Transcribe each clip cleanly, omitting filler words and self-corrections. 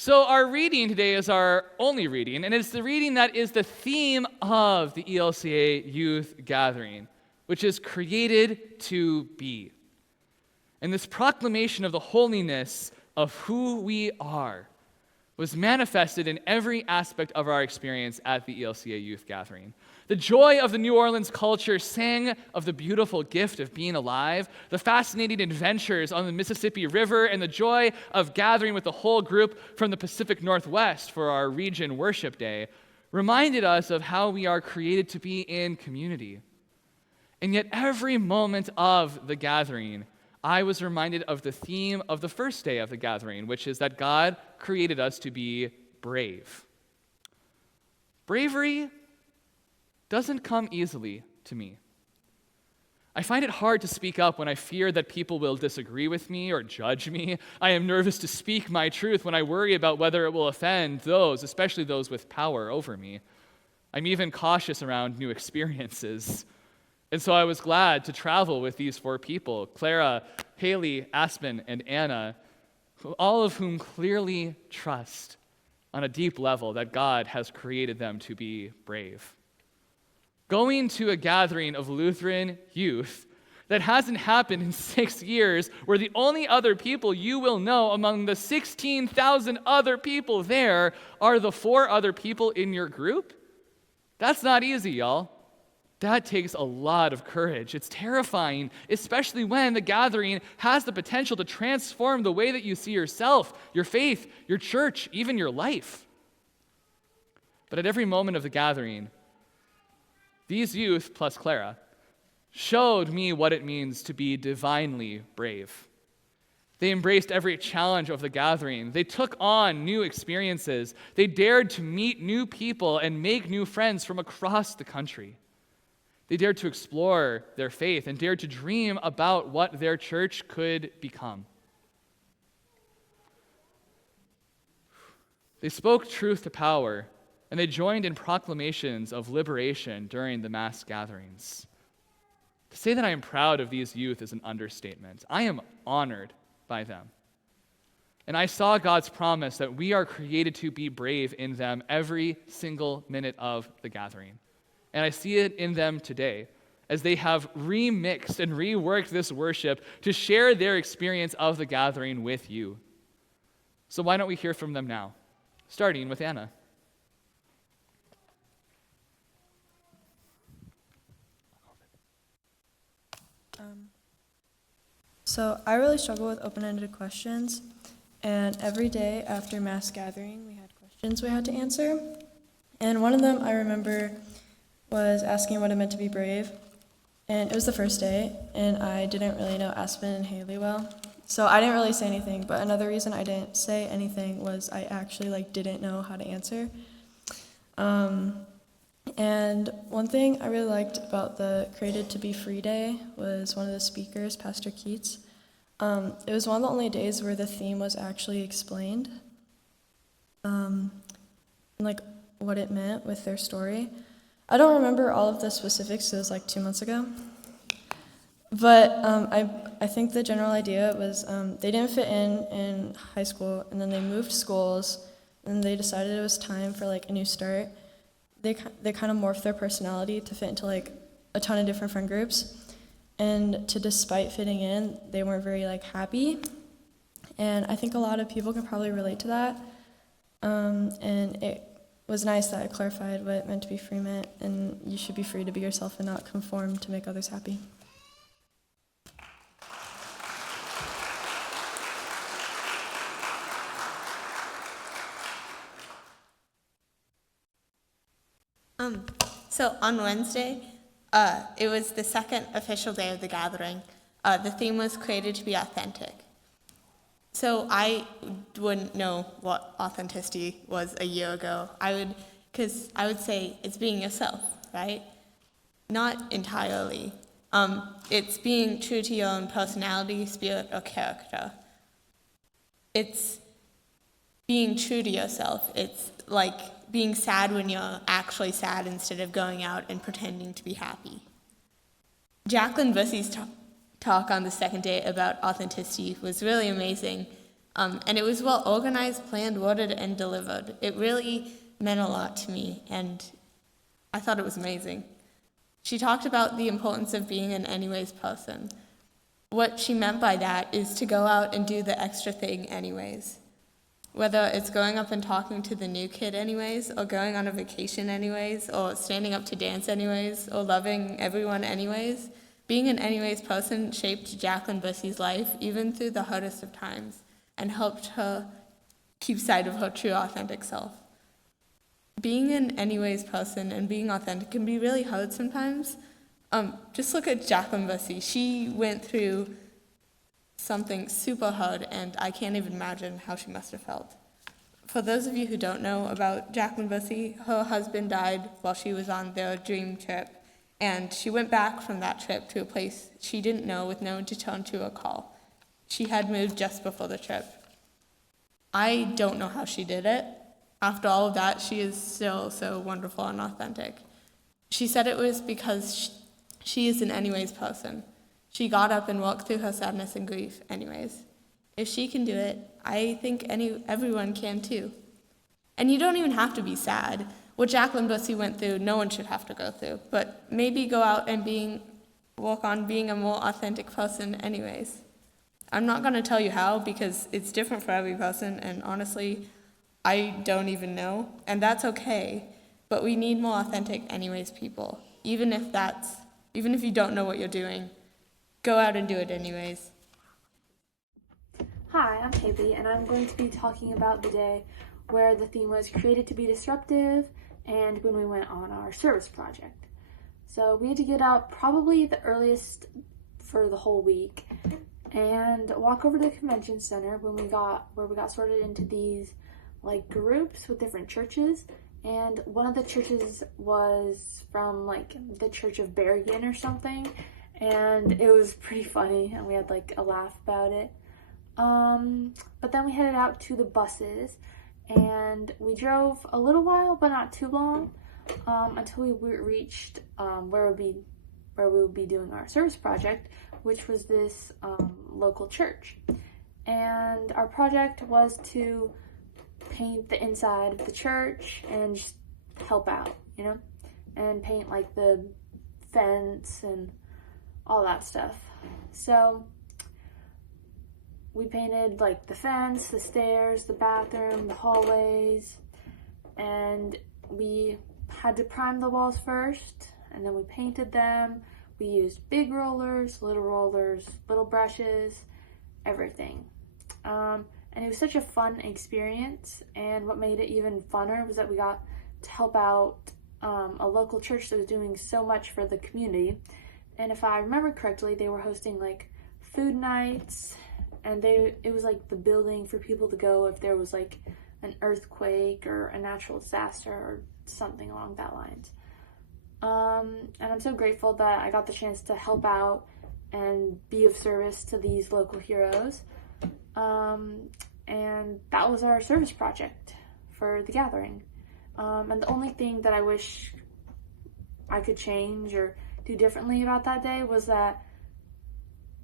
So our reading today is our only reading, and it's the reading that is the theme of the ELCA Youth Gathering, which is created to be. And this proclamation of the holiness of who we are was manifested in every aspect of our experience at the ELCA Youth Gathering. The joy of the New Orleans culture sang of the beautiful gift of being alive, the fascinating adventures on the Mississippi River, and the joy of gathering with the whole group from the Pacific Northwest for our region worship day reminded us of how we are created to be in community. And yet every moment of the gathering, I was reminded of the theme of the first day of the gathering, which is that God created us to be brave. Bravery doesn't come easily to me. I find it hard to speak up when I fear that people will disagree with me or judge me. I am nervous to speak my truth when I worry about whether it will offend those, especially those with power over me. I'm even cautious around new experiences. And so I was glad to travel with these four people, Clara, Haley, Aspen, and Anna, all of whom clearly trust on a deep level that God has created them to be brave. Going to a gathering of Lutheran youth that hasn't happened in 6 years, where the only other people you will know among the 16,000 other people there are the 4 other people in your group, that's not easy, y'all. That takes a lot of courage. It's terrifying, especially when the gathering has the potential to transform the way that you see yourself, your faith, your church, even your life. But at every moment of the gathering, these youth, plus Clara, showed me what it means to be divinely brave. They embraced every challenge of the gathering. They took on new experiences. They dared to meet new people and make new friends from across the country. They dared to explore their faith and dared to dream about what their church could become. They spoke truth to power, and they joined in proclamations of liberation during the mass gatherings. To say that I am proud of these youth is an understatement. I am honored by them. And I saw God's promise that we are created to be brave in them every single minute of the gathering. And I see it in them today as they have remixed and reworked this worship to share their experience of the gathering with you. So why don't we hear from them now, starting with Anna. So I really struggle with open-ended questions, and every day after mass gathering, we had questions we had to answer. And one of them I remember was asking what it meant to be brave. And it was the first day, and I didn't really know Aspen and Haley well. So I didn't really say anything, but another reason I didn't say anything was I actually didn't know how to answer. And one thing I really liked about the Created to be Free Day was one of the speakers, Pastor Keats. It was one of the only days where the theme was actually explained, and what it meant with their story. I don't remember all of the specifics, it was 2 months ago. But I think the general idea was they didn't fit in high school, and then they moved schools, and they decided it was time for a new start. They kind of morphed their personality to fit into a ton of different friend groups, and despite fitting in, they weren't very happy. And I think a lot of people can probably relate to that. And it was nice that I clarified what it meant to be free meant, and you should be free to be yourself and not conform to make others happy. So on Wednesday, it was the second official day of the gathering. The theme was created to be authentic. So I wouldn't know what authenticity was a year ago. Because I would say it's being yourself, right? Not entirely. It's being true to your own personality, spirit, or character. It's being true to yourself. It's being sad when you're actually sad instead of going out and pretending to be happy. Jacqueline Bussey's talk on the second day about authenticity was really amazing. And it was well organized, planned, worded, and delivered. It really meant a lot to me, and I thought it was amazing. She talked about the importance of being an anyways person. What she meant by that is to go out and do the extra thing anyways. Whether it's going up and talking to the new kid anyways, or going on a vacation anyways, or standing up to dance anyways, or loving everyone anyways, being an anyways person shaped Jacqueline Bussy's life even through the hardest of times and helped her keep sight of her true authentic self. Being an anyways person and being authentic can be really hard sometimes. Just look at Jacqueline Bussy. She went through something super hard, and I can't even imagine how she must have felt. For those of you who don't know about Jacqueline Bussy, her husband died while she was on their dream trip, and she went back from that trip to a place she didn't know with no one to turn to or call. She had moved just before the trip. I don't know how she did it. After all of that, she is still so wonderful and authentic. She said it was because she is an anyways person. She got up and walked through her sadness and grief anyways. If she can do it, I think everyone can too. And you don't even have to be sad. What Jacqueline Bussy went through, no one should have to go through. But maybe go out and work on being a more authentic person anyways. I'm not going to tell you how because it's different for every person, and honestly, I don't even know, and that's okay. But we need more authentic anyways people. Even if you don't know what you're doing, go out and do it anyways. Hi, I'm Haley, and I'm going to be talking about the day where the theme was created to be disruptive and when we went on our service project. So we had to get up probably the earliest for the whole week and walk over to the convention center where we got sorted into these like groups with different churches, and one of the churches was from like the Church of Bergen or something, and it was pretty funny and we had like a laugh about it. But then we headed out to the buses and we drove a little while but not too long until we reached where we would be doing our service project, which was this local church. And our project was to paint the inside of the church and just help out, and paint like the fence and all that stuff. So we painted like the fence, the stairs, the bathroom, the hallways, and we had to prime the walls first, and then we painted them. We used big rollers, little brushes, everything. And it was such a fun experience, and what made it even funner was that we got to help out a local church that was doing so much for the community. And if I remember correctly, they were hosting like food nights, and it was like the building for people to go if there was like an earthquake or a natural disaster or something along that lines. And I'm so grateful that I got the chance to help out and be of service to these local heroes. And that was our service project for the gathering. And the only thing that I wish I could change or do differently about that day was that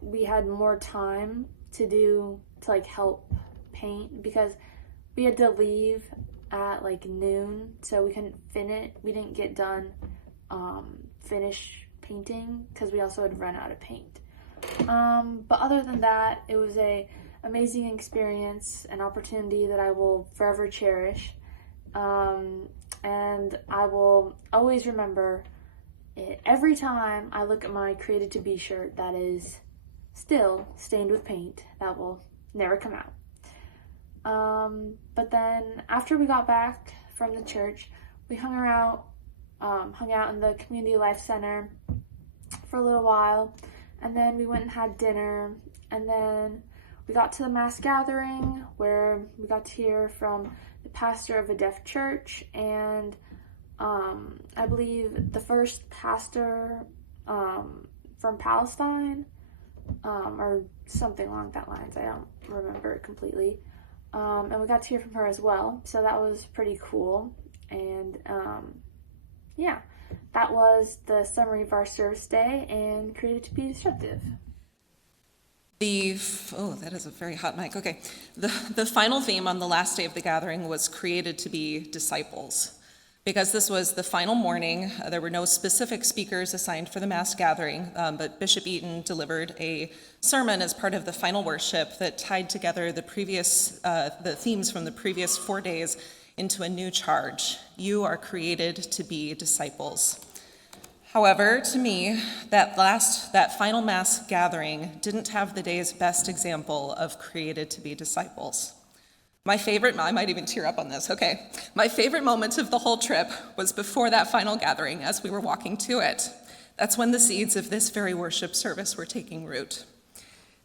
we had more time to help paint, because we had to leave at like noon, so we didn't get done finish painting because we also had run out of paint. But other than that, it was a amazing experience, an opportunity that I will forever cherish, and I will always remember it every time I look at my Created to Be shirt that is still stained with paint that will never come out. But then after we got back from the church, we hung out in the community life center for a little while, and then we went and had dinner, and then we got to the mass gathering where we got to hear from the pastor of a deaf church, and I believe the first pastor from Palestine, or something along that lines. I don't remember it completely. And we got to hear from her as well, so that was pretty cool. And yeah, that was the summary of our service day and Created to Be Disruptive. That is a very hot mic. Okay. The final theme on the last day of the gathering was created to be disciples. Because this was the final morning, there were no specific speakers assigned for the mass gathering, but Bishop Eaton delivered a sermon as part of the final worship that tied together the themes from the previous 4 days into a new charge. You are created to be disciples. However, to me, that final mass gathering didn't have the day's best example of created to be disciples. I might even tear up on this, okay. My favorite moment of the whole trip was before that final gathering as we were walking to it. That's when the seeds of this very worship service were taking root.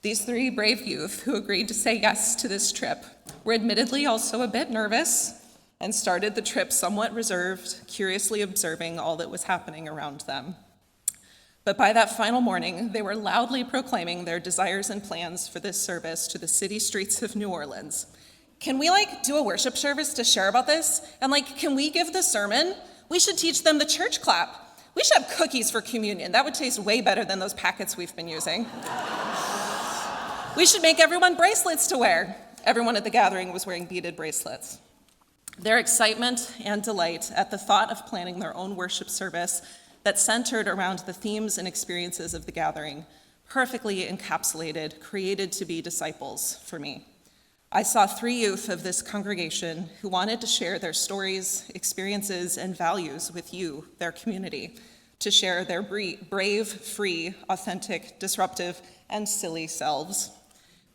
These 3 brave youth who agreed to say yes to this trip were admittedly also a bit nervous and started the trip somewhat reserved, curiously observing all that was happening around them. But by that final morning, they were loudly proclaiming their desires and plans for this service to the city streets of New Orleans. Can we do a worship service to share about this? And can we give the sermon? We should teach them the church clap. We should have cookies for communion. That would taste way better than those packets we've been using. We should make everyone bracelets to wear. Everyone at the gathering was wearing beaded bracelets. Their excitement and delight at the thought of planning their own worship service that centered around the themes and experiences of the gathering perfectly encapsulated created to be disciples for me. I saw 3 youth of this congregation who wanted to share their stories, experiences, and values with you, their community, to share their brave, free, authentic, disruptive, and silly selves.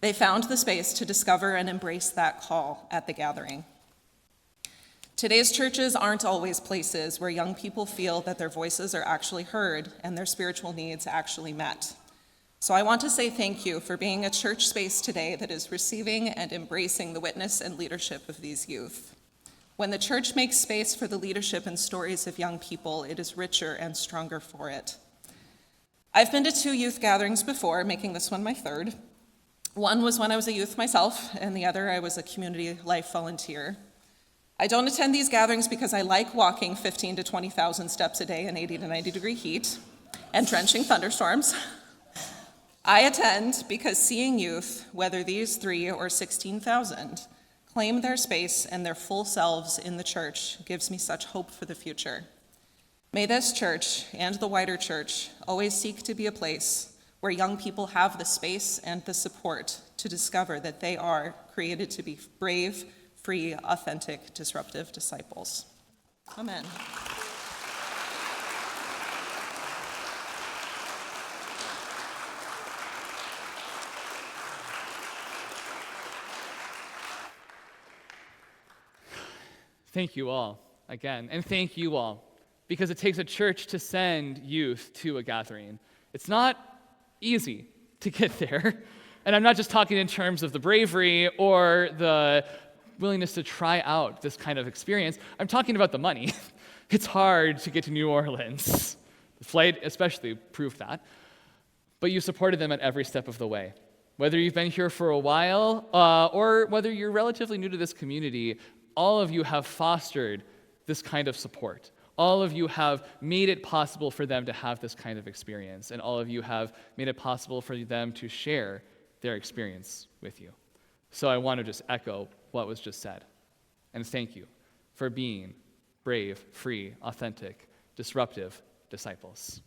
They found the space to discover and embrace that call at the gathering. Today's churches aren't always places where young people feel that their voices are actually heard and their spiritual needs actually met. So I want to say thank you for being a church space today that is receiving and embracing the witness and leadership of these youth. When the church makes space for the leadership and stories of young people, it is richer and stronger for it. I've been to 2 youth gatherings before, making this one my 3rd. One was when I was a youth myself, and the other I was a community life volunteer. I don't attend these gatherings because I like walking 15 to 20,000 steps a day in 80 to 90 degree heat and drenching thunderstorms. I attend because seeing youth, whether these 3 or 16,000, claim their space and their full selves in the church gives me such hope for the future. May this church and the wider church always seek to be a place where young people have the space and the support to discover that they are created to be brave, free, authentic, disruptive disciples. Amen. Thank you all again, and thank you all, because it takes a church to send youth to a gathering. It's not easy to get there, and I'm not just talking in terms of the bravery or the willingness to try out this kind of experience. I'm talking about the money. It's hard to get to New Orleans. The flight especially proved that. But you supported them at every step of the way. Whether you've been here for a while or whether you're relatively new to this community, all of you have fostered this kind of support. All of you have made it possible for them to have this kind of experience, and all of you have made it possible for them to share their experience with you. So I want to just echo what was just said, and thank you for being brave, free, authentic, disruptive disciples.